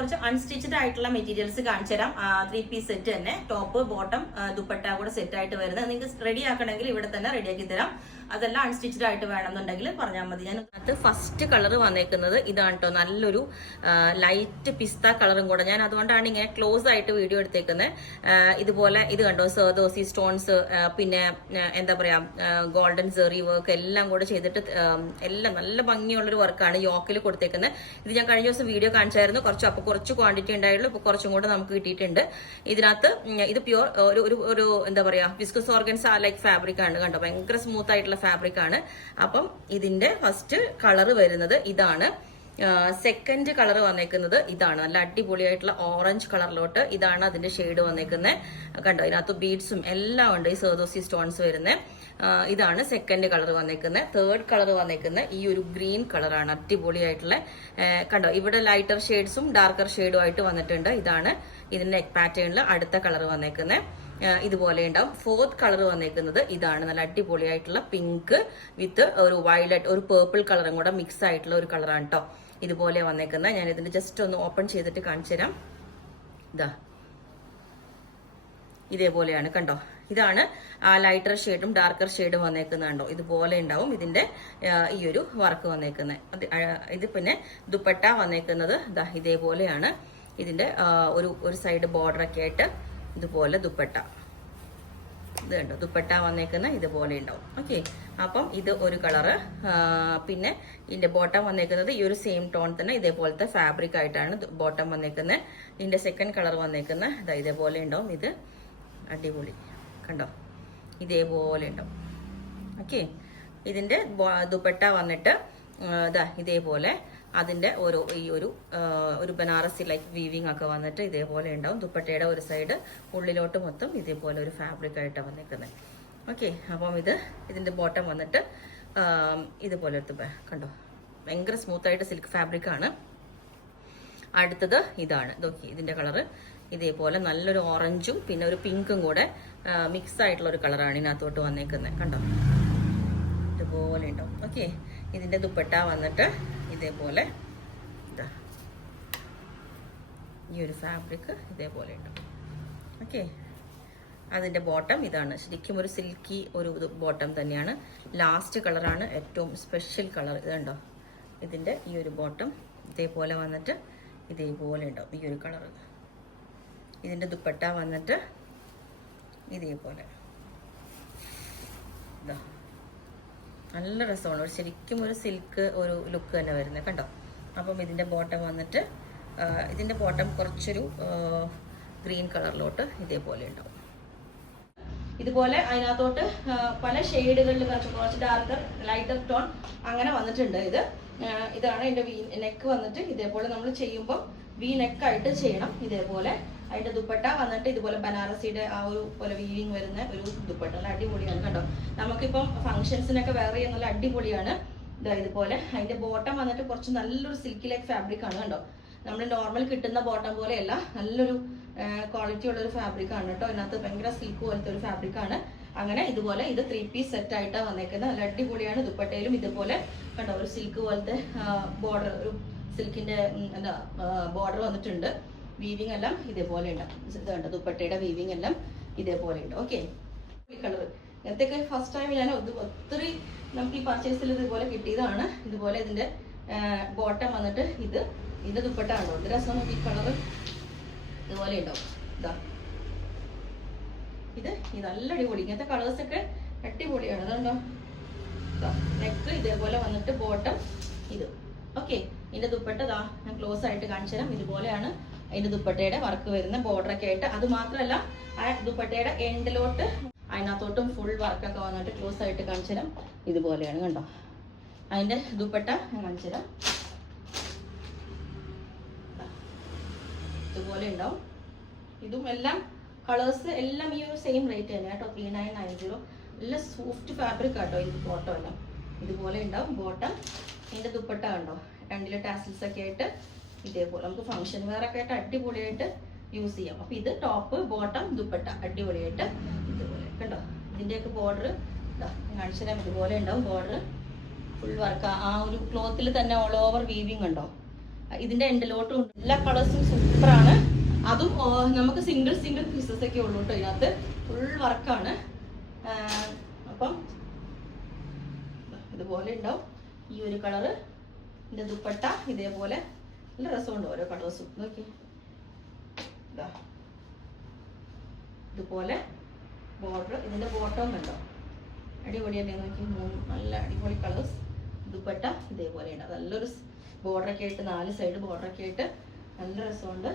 കുറച്ച് അൺസ്റ്റിച്ചഡ് ആയിട്ടുള്ള മെറ്റീരിയൽസ് കാണിച്ചു തരാം. 3 പീസ് സെറ്റ് തന്നെ, ടോപ്പ് ബോട്ടം ദുപ്പട്ട കൂടെ സെറ്റ് ആയിട്ട് വരുന്നത്. നിങ്ങൾക്ക് റെഡി ആക്കണമെങ്കിൽ ഇവിടെ തന്നെ റെഡിയാക്കി തരാം. അതെല്ലാം അൺസ്റ്റിച്ചഡ് ആയിട്ട് വേണമെന്നുണ്ടെങ്കിൽ പറഞ്ഞാൽ മതി. ഞാൻ അത് ഫസ്റ്റ് കളർ വന്നേക്കുന്നത് ഇതാണ് കേട്ടോ, നല്ലൊരു ലൈറ്റ് പിസ്ത കളറും കൂടെ. ഞാൻ അതുകൊണ്ടാണ് ഇങ്ങനെ ക്ലോസ് ആയിട്ട് വീഡിയോ എടുത്തേക്കുന്നത്. ഇതുപോലെ ഇത് കണ്ടോ, സർദോസി സ്റ്റോൺസ്, പിന്നെ എന്താ പറയാ ഗോൾഡൻ സെറി വർക്ക് എല്ലാം കൂടെ ചെയ്തിട്ട് എല്ലാം നല്ല ഭംഗിയുള്ളൊരു വർക്കാണ് യോക്കിൽ കൊടുത്തേക്കുന്നത്. ഇത് ഞാൻ കഴിഞ്ഞ ദിവസം വീഡിയോ കാണിച്ചായിരുന്നു. കുറച്ച് ക്വാണ്ടിറ്റി ഉണ്ടായുള്ളൂ, ഇപ്പൊ കുറച്ചും കൂടെ നമുക്ക് കിട്ടിയിട്ടുണ്ട്. ഇതിനകത്ത് ഇത് പ്യൂർ ഒരു എന്താ പറയാ വിസ്കസ് ഓർഗൻസ ലൈക്ക് ഫാബ്രിക് ആണ് കണ്ടോ, ഭയങ്കര സ്മൂത്ത് ആയിട്ടുള്ള ഫാബ്രിക് ആണ്. അപ്പം ഇതിന്റെ ഫസ്റ്റ് കളർ വരുന്നത് ഇതാണ്. സെക്കൻഡ് കളർ വന്നേക്കുന്നത് ഇതാണ്, നല്ല അടിപൊളിയായിട്ടുള്ള ഓറഞ്ച് കളറിലോട്ട്. ഇതാണ് അതിന്റെ ഷെയ്ഡ് വന്നേക്കുന്നത് കണ്ടോ, ഇതിനകത്ത് ബീഡ്സും എല്ലാം ഉണ്ട്, ഈ സർദോസി സ്റ്റോൺസ് വരുന്നത്. ഇതാണ് സെക്കൻഡ് കളർ വന്നേക്കുന്നത്. തേർഡ് കളർ വന്നേക്കുന്നത് ഈ ഒരു ഗ്രീൻ കളറാണ്, അടിപൊളിയായിട്ടുള്ള കണ്ടോ. ഇവിടെ ലൈറ്റർ ഷെയ്ഡ്സും ഡാർക്കർ ഷെയ്ഡും ആയിട്ട് വന്നിട്ടുണ്ട്. ഇതാണ് ഇതിന്റെ നെക്ക് പാറ്റേണിൽ അടുത്ത കളർ വന്നേക്കുന്നത്. ഇതുപോലെ ഉണ്ടാവും. ഫോർത്ത് കളർ വന്നേക്കുന്നത് ഇതാണ്, നല്ല അടിപൊളിയായിട്ടുള്ള പിങ്ക് വിത്ത് ഒരു വയലറ്റ്, ഒരു പേർപ്പിൾ കളറും കൂടെ മിക്സ് ആയിട്ടുള്ള ഒരു കളറാണ് കേട്ടോ. ഇതുപോലെ വന്നേക്കുന്നത്. ഞാൻ ഇതിന്റെ ജസ്റ്റ് ഒന്ന് ഓപ്പൺ ചെയ്തിട്ട് കാണിച്ചു തരാം. ഇതാ ഇതേപോലെയാണ് കണ്ടോ. ഇതാണ് ആ ലൈറ്റർ ഷെയ്ഡും ഡാർക്കർ ഷെയ്ഡും വന്നേക്കുന്നുണ്ടോ, ഇതുപോലെ ഉണ്ടാവും ഇതിന്റെ ഈ ഒരു വർക്ക് വന്നേക്കുന്നത്. ഇത് പിന്നെ ദുപ്പട്ട വന്നേക്കുന്നത് ഇതാ ഇതേപോലെയാണ്. ഇതിന്റെ ഒരു സൈഡ് ബോർഡർ ഒക്കെ ആയിട്ട് ഇതുപോലെ ദുപ്പട്ട, ഇത് കണ്ടോ ദുപ്പട്ട വന്നേക്കുന്ന ഇതുപോലെ ഉണ്ടാവും. ഓക്കെ, അപ്പം ഇത് ഒരു കളറ്. പിന്നെ ഇതിന്റെ ബോട്ടം വന്നേക്കുന്നത് ഈ ഒരു സെയിം ടോൺ തന്നെ ഇതേപോലത്തെ ഫാബ്രിക് ആയിട്ടാണ് ബോട്ടം വന്നേക്കുന്നത്. ഇതിന്റെ സെക്കൻഡ് കളർ വന്നേക്കുന്ന ഇതേപോലെ ഉണ്ടാവും. ഇത് അടിപൊളി കണ്ടോ, ഇതേപോലെ ഉണ്ടാവും. ഓക്കെ, ഇതിന്റെ ദുപ്പട്ട വന്നിട്ട് ഇതേപോലെ അതിന്റെ ഈ ഒരു ബനാറസി ലൈക്ക് വീവിങ് ഒക്കെ വന്നിട്ട് ഇതേപോലെ ഉണ്ടാവും. ദുപ്പട്ടയുടെ ഒരു സൈഡ് ഉള്ളിലോട്ട് മൊത്തം ഇതേപോലെ ഒരു ഫാബ്രിക് ആയിട്ടാണ് വന്നിരിക്കുന്നത്. ഓക്കെ, അപ്പം ഇതിന്റെ ബോട്ടം വന്നിട്ട് ഇതുപോലെ കണ്ടോ, ഭയങ്കര സ്മൂത്ത് ആയിട്ട് സിൽക്ക് ഫാബ്രിക് ആണ്. അടുത്തത് ഇതാണ്, നോക്കി ഇതിന്റെ കളറ് ഇതേപോലെ നല്ലൊരു ഓറഞ്ചും പിന്നെ ഒരു പിങ്കും കൂടെ മിക്സ് ആയിട്ടുള്ള ഒരു കളറാണ് ഇതിനകത്തോട്ട് വന്നേക്കുന്നത് കണ്ടോ, ഇതുപോലെ ഉണ്ടാവും. ഓക്കെ, ഇതിന്റെ ദുപ്പട്ട വന്നിട്ട് ഇതേപോലെ ഈ ഒരു ഫാബ്രിക് ഇതേപോലെ ഉണ്ടാവും. ഓക്കെ, അതിന്റെ ബോട്ടം ഇതാണ്, ശരിക്കും ഒരു സിൽക്കി ഒരു ബോട്ടം തന്നെയാണ്. ലാസ്റ്റ് കളറാണ് ഏറ്റവും സ്പെഷ്യൽ കളർ. ഇത് കണ്ടോ, ഇതിന്റെ ഈ ഒരു ബോട്ടം ഇതേപോലെ വന്നിട്ട് ഇതേപോലെ ഉണ്ടാവും ഈ ഒരു കളർ. ഇതിന്റെ ദുപ്പട്ട വന്നിട്ട് ഇതേപോലെ നല്ല രസമാണ്, ശരിക്കും ഒരു സിൽക്ക് ഒരു ലുക്ക് തന്നെ വരുന്നത് കണ്ടോ. അപ്പം ഇതിന്റെ ബോട്ടം വന്നിട്ട് ഇതിന്റെ ബോട്ടം കുറച്ചൊരു ഗ്രീൻ കളറിലോട്ട് ഇതേപോലെ ഉണ്ടാവും. ഇതുപോലെ അതിനകത്തോട്ട് പല ഷെയ്ഡുകളിൽ കുറച്ച് ഡാർക്കർ ലൈറ്റർ ടോൺ അങ്ങനെ വന്നിട്ടുണ്ട്. ഇതാണ് ഇതിന്റെ നെക്ക് വന്നിട്ട് ഇതേപോലെ നമ്മൾ ചെയ്യുമ്പോൾ വി നെക്കായിട്ട് ചെയ്യണം. ഇതേപോലെ അതിന്റെ ദുപ്പട്ട വന്നിട്ട് ഇതുപോലെ ബനാറസിയുടെ ആ ഒരു പോലെ വീവിങ് വരുന്ന ഒരു ദുപ്പട്ട, നല്ല അടിപൊളിയാണ് കണ്ടോ. നമുക്കിപ്പം ഫംഗ്ഷൻസിനൊക്കെ വെയർ ചെയ്യാൻ നല്ല അടിപൊളിയാണ്. ഇതുപോലെ അതിന്റെ ബോട്ടം വന്നിട്ട് കുറച്ച് നല്ലൊരു സിൽക്കി ലൈക്ക് ഫാബ്രിക് ആണ് കണ്ടോ. നമ്മൾ നോർമൽ കിട്ടുന്ന ബോട്ടം പോലെയല്ല, നല്ലൊരു ക്വാളിറ്റി ഉള്ള ഒരു ഫാബ്രിക് ആണ് കേട്ടോ. ഇതിനകത്ത് ഭയങ്കര സിൽക്ക് പോലത്തെ ഒരു ഫാബ്രിക് ആണ്. അങ്ങനെ ഇതുപോലെ ഇത് 3 പീസ് സെറ്റ് ആയിട്ടാണ് വന്നേക്കുന്നത്. നല്ല അടിപൊളിയാണ്. ദുപ്പട്ടയിലും ഇതുപോലെ കണ്ടോ ഒരു സിൽക്ക് പോലത്തെ ബോർഡർ, ഒരു സിൽക്കിന്റെ എന്താ ബോർഡർ വന്നിട്ടുണ്ട്. വീവിങ് എല്ലാം ഇതേപോലെ ഉണ്ടാവും. ഇത് കണ്ടോ, ദുപ്പട്ടയുടെ വീവിങ് എല്ലാം ഇതേപോലെ ഉണ്ട്. ഓക്കെ, കളർ നേരത്തെ ഫസ്റ്റ് ടൈം ഞാൻ ഒത്തിരി നമുക്ക് ഈ പർച്ചേസിൽ ഇതുപോലെ കിട്ടിയതാണ്. ഇതുപോലെ ഇതിന്റെ ബോട്ടം വന്നിട്ട് ഇതിന്റെ ദുപ്പട്ട ഉണ്ടോ, ഇത് രസം നോക്കി കളർ ഇതുപോലെ ഉണ്ടാവും. ഇത് നല്ല അടിപൊളി, ഇങ്ങനത്തെ കളേഴ്സ് ഒക്കെ അടിപൊളിയാണ്. അതുകൊണ്ടോ നെക്ക് ഇതേപോലെ വന്നിട്ട് ബോട്ടം ഇത്. ഓക്കെ, ഇതിന്റെ ദുപ്പട്ട ഞാൻ ക്ലോസ് ആയിട്ട് കാണിച്ചു തരാം. ഇതുപോലെയാണ് അതിന്റെ ദുപ്പട്ടയുടെ വർക്ക് വരുന്ന ബോർഡർ ഒക്കെ ആയിട്ട്. അത് മാത്രമല്ല ആ ദുപ്പട്ടയുടെ എൻഡിലോട്ട് അതിനകത്തോട്ടും ഫുൾ വർക്കൊക്കെ വന്നിട്ട് ക്ലോസ് ആയിട്ട് കാണിച്ചു തരാം. ഇതുപോലെയാണ് കണ്ടോ അതിന്റെ ദുപ്പട്ട ഞാൻ കാണിച്ചു തരാം. ഇതുപോലെ ഉണ്ടാവും. ഇതും എല്ലാം കളേഴ്സ് എല്ലാം ഈ ഒരു സെയിം റേറ്റ് തന്നെ കേട്ടോ, 3990. നല്ല സോഫ്റ്റ് ഫാബ്രിക് ആട്ടോ ഇത്. ബോട്ടം എല്ലാം ഇതുപോലെ ഉണ്ടാവും. ബോട്ടം ഇതിന്റെ ദുപ്പട്ട കണ്ടോ, രണ്ടിലെ ടാസിൽസ് ഒക്കെ ആയിട്ട് ഇതേപോലെ നമുക്ക് ഫംഗ്ഷൻ വെയർ ഒക്കെ ആയിട്ട് അടിപൊളിയായിട്ട് യൂസ് ചെയ്യാം. അപ്പൊ ഇത് ടോപ്പ് ബോട്ടം ദുപ്പട്ട അടിപൊളിയായിട്ട് ഇതുപോലെ കണ്ടോ. ഇതിന്റെയൊക്കെ ബോർഡർ കാണിച്ചു തരാം. ഇതുപോലെ ഉണ്ടാവും ബോർഡർ ഫുൾ വർക്ക്. ആ ഒരു ക്ലോത്തിൽ തന്നെ ഓൾ ഓവർ വീവിങ് ഉണ്ടോ, ഇതിന്റെ എൻഡിലോട്ടും ഉണ്ട്. എല്ലാ കളേഴ്സും സൂപ്പറാണ്. അതും നമുക്ക് സിംഗിൾ പീസസ് ഒക്കെ ഉള്ളൂ കേട്ടോ. ഇതിനകത്ത് ഫുൾ വർക്കാണ്. അപ്പം ഇതുപോലെ ഉണ്ടാവും ഈ ഒരു കളറ്. ഇതിന്റെ ദുപ്പട്ട ഇതേപോലെ നല്ല രസമുണ്ട് ഓരോ കളേഴ്സും. നോക്കി ഇതുപോലെ ബോർഡർ. ഇതിന്റെ ബോട്ടം കണ്ടോ അടിപൊളിയല്ലേ നോക്കി. നല്ല അടിപൊളി കളേഴ്സ്. ദുപ്പട്ട ഇതേപോലെയാണ്. നല്ലൊരു ബോർഡറൊക്കെ ആയിട്ട് 4 സൈഡ് ബോർഡറൊക്കെ ആയിട്ട് നല്ല രസമുണ്ട്.